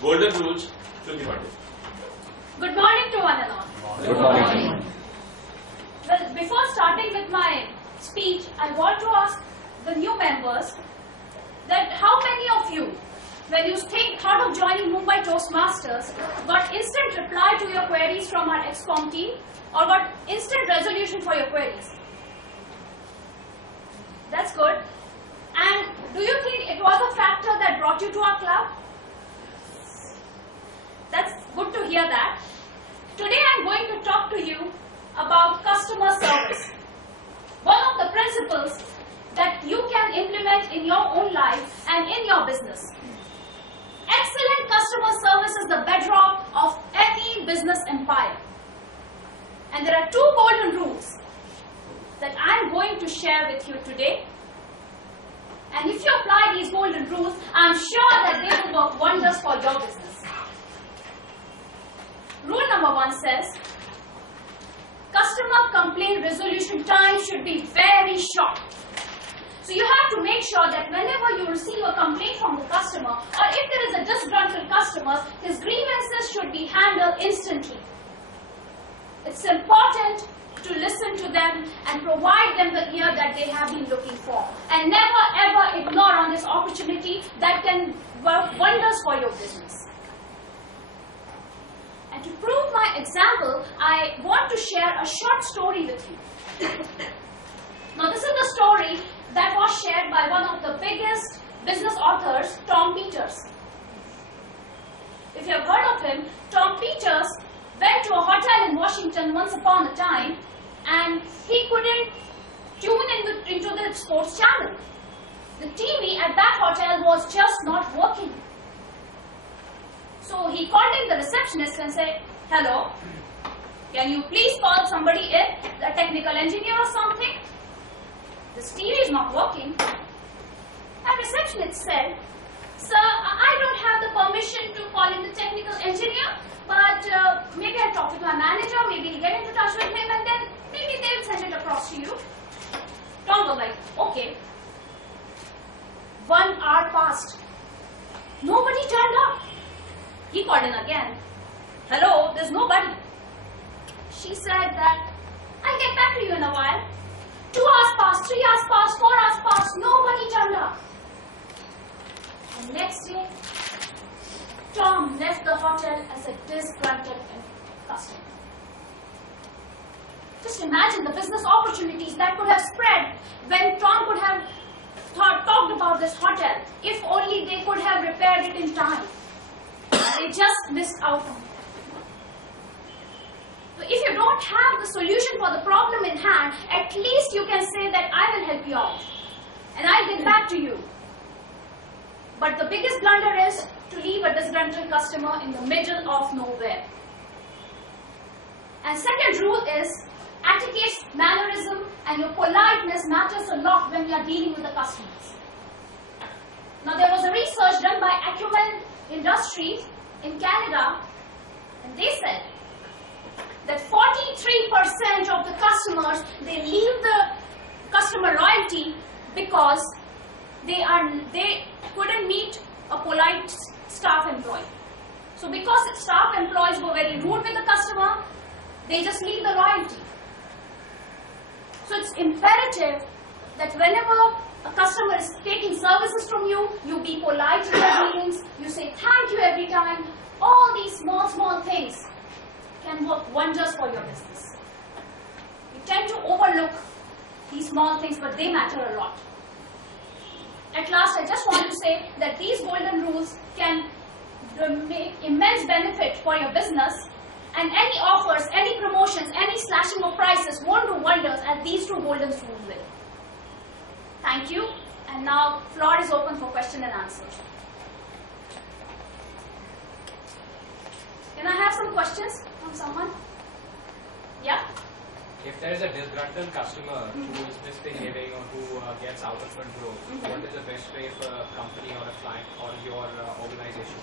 Golden rules, Shruti Pandit. Good morning to one and all. Good morning. Well, before starting with my speech, I want to ask the new members that how many of you, when you thought of joining Mumbai Toastmasters, got instant reply to your queries from our ExCom team or got instant resolution for your queries? That's good. And do you think it was a factor that brought you to our club? That's good to hear that. Today I'm going to talk to you about customer service. One of the principles that you can implement in your own life and in your business. Excellent customer service is the bedrock of any business empire. And there are two golden rules that I'm going to share with you today. And if you apply these golden rules, I'm sure that they will work wonders for your business. Rule number 1 says, customer complaint resolution time should be very short. So you have to make sure that whenever you receive a complaint from the customer, or if there is a disgruntled customer, his grievances should be handled instantly. It's important to listen to them and provide them the ear that they have been looking for. And never ever ignore on this opportunity that can work wonders for your business. And to prove my example, I want to share a short story with you. Now this is the story that was shared by one of the biggest business authors, Tom Peters. If you have heard of him, Tom Peters went to a hotel in Washington once upon a time and he couldn't tune into the sports channel. The TV at that hotel was just not working. So he called in the receptionist and said, "Hello, can you please call somebody in, a technical engineer or something? This TV is not working." And receptionist said, "Sir, I don't have the permission to call in the technical engineer, but maybe I'll talk with my manager, maybe he'll get into touch with him and then maybe they'll send it across to you." Tom was like, "Okay." 1 hour passed. Nobody turned up. He called in again. "Hello, there's nobody." She said that, "I'll get back to you in a while." 2 hours passed, 3 hours passed, 4 hours passed, nobody turned up. And next day, Tom left the hotel as a disgruntled customer. Just imagine the business opportunities that could have spread when Tom could have talked about this hotel, if only they could have repaired it in time. They just missed out on it. So if you don't have the solution for the problem in hand, at least you can say that I will help you out and I'll get back to you. But the biggest blunder is to leave a disgruntled customer in the middle of nowhere. And second rule is etiquette, mannerism, and your politeness matters a lot when you are dealing with the customers. Now there was a research done by Acumen Industries in Canada, and they said that 43% of the customers, they leave the customer loyalty because they couldn't meet a polite staff employee. So because staff employees were very rude with the customer, they just leave the loyalty. So it's imperative that whenever a customer is taking services from you, you be polite in your dealings, you say thank you every time. All these small things can work wonders for your business. You tend to overlook these small things, but they matter a lot. At last, I just want to say that these golden rules can make immense benefit for your business, and any offers, any promotions, any slashing of prices won't do wonders as these two golden rules will. Thank you, and now floor is open for question and answer. Can I have some questions from someone? Yeah? If there is a disgruntled customer who is misbehaving or who gets out of control, what is the best way for a company or a client or your organization?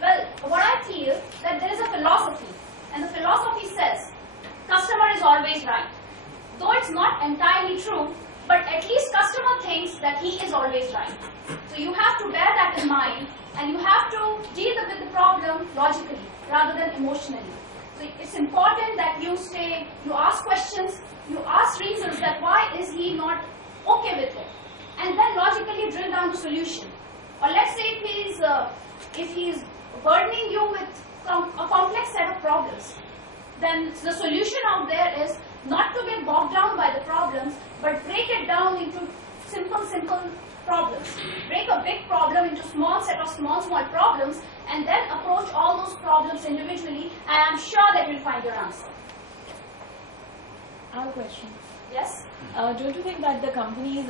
Well, what I feel that there is a philosophy, and the philosophy says customer is always right. Though it's not entirely true, but at least customer thinks that he is always right. So you have to bear that in mind, and you have to deal with the logically rather than emotionally. So it's important that you ask questions, you ask reasons that why is he not okay with it, and then logically drill down the solution. Or let's say if he's burdening you with a complex set of problems, then the solution out there is not to get bogged down by the problems, but break it down into simple problems. Break a big problem into small set of small problems, and then approach all those problems individually, and I'm sure that you'll find your answer. I have a question. Yes? Don't you think that the companies,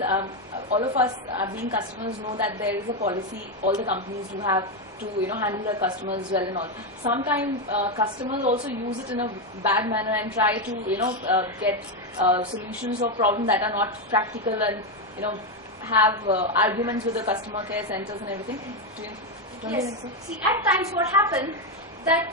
all of us being customers, know that there is a policy all the companies do have to handle their customers well and all. Sometimes customers also use it in a bad manner and try to get solutions of problems that are not practical, and have arguments with the customer care centers and everything. Don't you think so? See, at times what happened that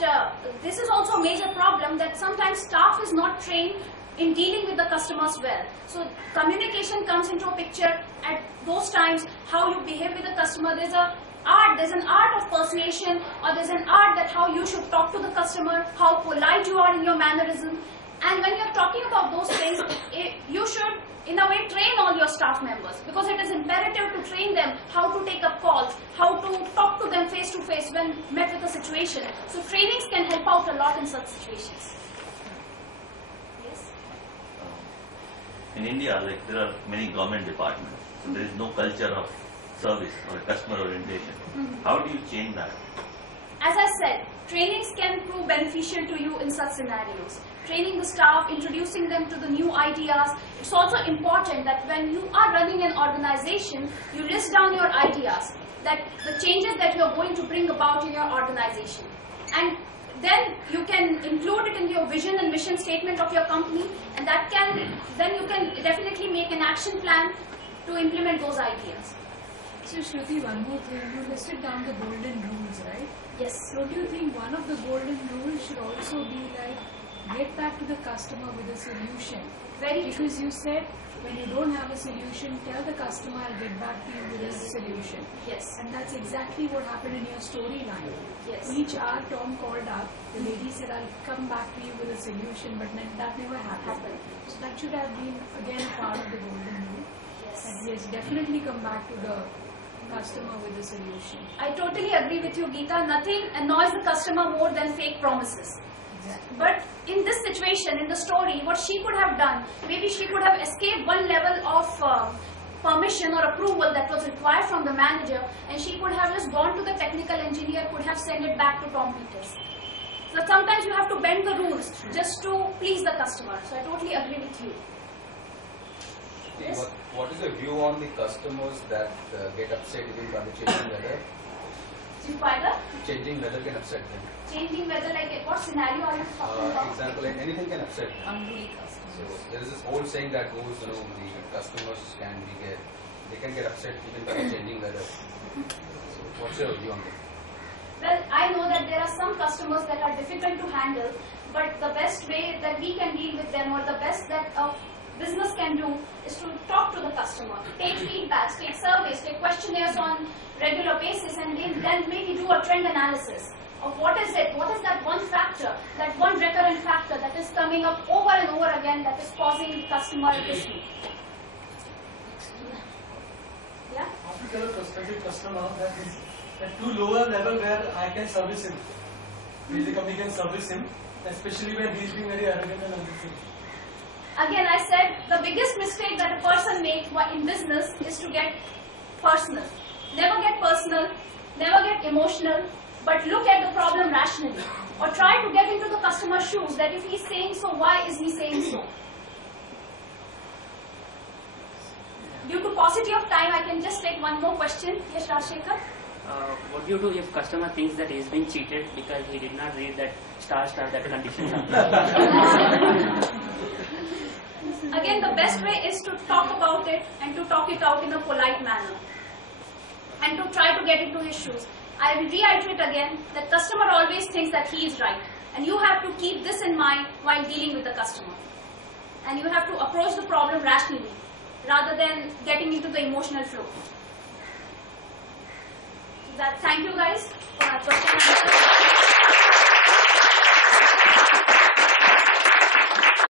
this is also a major problem, that sometimes staff is not trained in dealing with the customers well. So communication comes into a picture at those times, how you behave with the customer. There's an art of persuasion, or there's an art that how you should talk to the customer, how polite you are in your mannerism. And when you're talking about those things, you should in a way train all your staff members, because it is imperative to train them how to take up calls, how to talk to them face to face when met with a situation. So trainings can help out a lot in such situations. Yes? In India, there are many government departments, so there is no culture of service or customer orientation. How do you change that? As I said, trainings can prove beneficial to you in such scenarios. Training the staff, introducing them to the new ideas. It's also important that when you are running an organization, you list down your ideas, that the changes that you are going to bring about in your organization. And then you can include it in your vision and mission statement of your company, and then you can definitely make an action plan to implement those ideas. So Shruti, one more thing, you listed down the golden rules, right? Yes. Don't you think one of the golden rules should also be like, get back to the customer with a solution? Very true. Because you said, when you don't have a solution, tell the customer, I'll get back to you with a solution. Yes. And that's exactly what happened in your storyline. Yes. Each hour Tom called up, the lady said, I'll come back to you with a solution, but that never happened. So that should have been, again, part of the golden rule. Yes. And yes, definitely come back to the customer with a solution. I totally agree with you, Geeta. Nothing annoys the customer more than fake promises. Exactly. But in this situation, in the story, what she could have done, maybe she could have escaped one level of permission or approval that was required from the manager, and she could have just gone to the technical engineer, could have sent it back to Tom Peters. So sometimes you have to bend the rules just to please the customer. So I totally agree with you. Yes? What is your view on the customers that get upset even by the changing weather? Changing weather can upset them. Changing weather, like what scenario are you talking about? Example, like anything can upset them. Unruly So customers. there is this old saying that goes, the customers can get upset even by the changing weather. So what's your view on that? Well, I know that there are some customers that are difficult to handle, but the best way that we can deal with them, or the best that a business can do, is to talk to the customer, take feedbacks, take surveys, take questionnaires on regular basis, and then maybe do a trend analysis of what is that one factor, that one recurrent factor that is coming up over and over again that is causing customer issue. Yeah? How to tell a prospective customer that is at too lower level where I can service him. The company can service him, especially when he is being very arrogant and everything. Again, I said the biggest mistake that a person makes in business is to get personal. Never get personal, never get emotional, but look at the problem rationally. Or try to get into the customer's shoes, that if he's saying so, why is he saying so? Due to paucity of time, I can just take one more question. Yes, Rajshekhar? What do you do if customer thinks that he is being cheated because he did not read that star that conditions are? Again, the best way is to talk about it and to talk it out in a polite manner and to try to get into his shoes. I will reiterate again that customer always thinks that he is right, and you have to keep this in mind while dealing with the customer. And you have to approach the problem rationally rather than getting into the emotional flow. Thank you guys for our question.